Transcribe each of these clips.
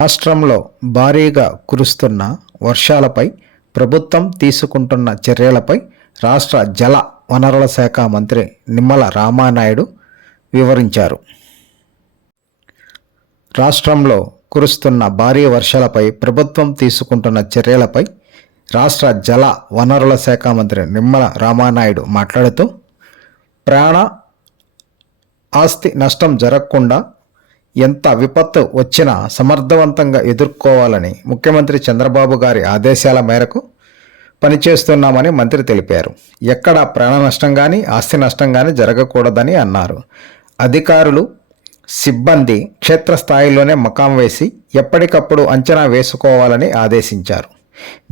రాష్ట్రంలో భారీగా కురుస్తున్న వర్షాలపై ప్రభుత్వం తీసుకుంటున్న చర్యలపై రాష్ట్ర జల వనరుల శాఖ మంత్రి నిమ్మల రామానాయుడు వివరించారు. రాష్ట్రంలో కురుస్తున్న భారీ వర్షాలపై ప్రభుత్వం తీసుకుంటున్న చర్యలపై రాష్ట్ర జల వనరుల శాఖ మంత్రి నిమ్మల రామానాయుడు మాట్లాడుతూ, ప్రాణ ఆస్తి నష్టం జరగకుండా ఎంత విపత్తు వచ్చినా సమర్థవంతంగా ఎదుర్కోవాలని ముఖ్యమంత్రి చంద్రబాబు గారి ఆదేశాల మేరకు పనిచేస్తున్నామని మంత్రి తెలిపారు. ఎక్కడ ప్రాణ నష్టం కానీ ఆస్తి నష్టం కానీ జరగకూడదని అన్నారు. అధికారులు సిబ్బంది క్షేత్రస్థాయిలోనే మకాం వేసి ఎప్పటికప్పుడు అంచనా వేసుకోవాలని ఆదేశించారు.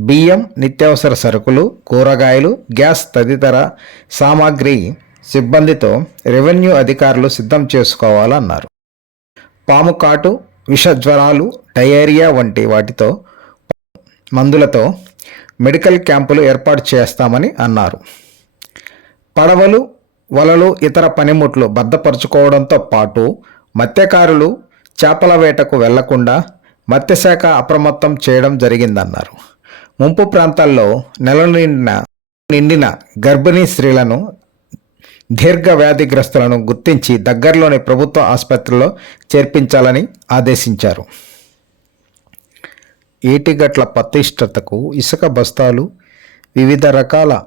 బియ్యం, నిత్యావసర సరుకులు, కూరగాయలు, గ్యాస్ తదితర సామాగ్రి సిబ్బందితో రెవెన్యూ అధికారులు సిద్ధం చేసుకోవాలన్నారు. పాము కాటు, విష జ్వరాలు, డయేరియా వంటి వాటితో మందులతో మెడికల్ క్యాంపులు ఏర్పాటు చేస్తామని అన్నారు. పడవలు, వలలు, ఇతర పనిముట్లు భద్రపరుచుకోవడంతో పాటు మత్స్యకారులు చేపల వేటకు వెళ్లకుండా మత్స్యశాఖ అప్రమత్తం చేయడం జరిగిందన్నారు. ముంపు ప్రాంతాల్లో నెల నిండిన గర్భిణీ స్త్రీలను, దీర్ఘ వ్యాధిగ్రస్తులను గుర్తించి దగ్గరలోని ప్రభుత్వ ఆసుపత్రిలో చేర్పించాలని ఆదేశించారు. ఏటిగట్ల ప్రతిష్టతకు ఇసుక బస్తాలు, వివిధ రకాల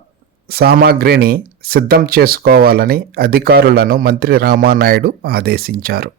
సామాగ్రిని సిద్ధం చేసుకోవాలని అధికారులను మంత్రి రామానాయుడు ఆదేశించారు.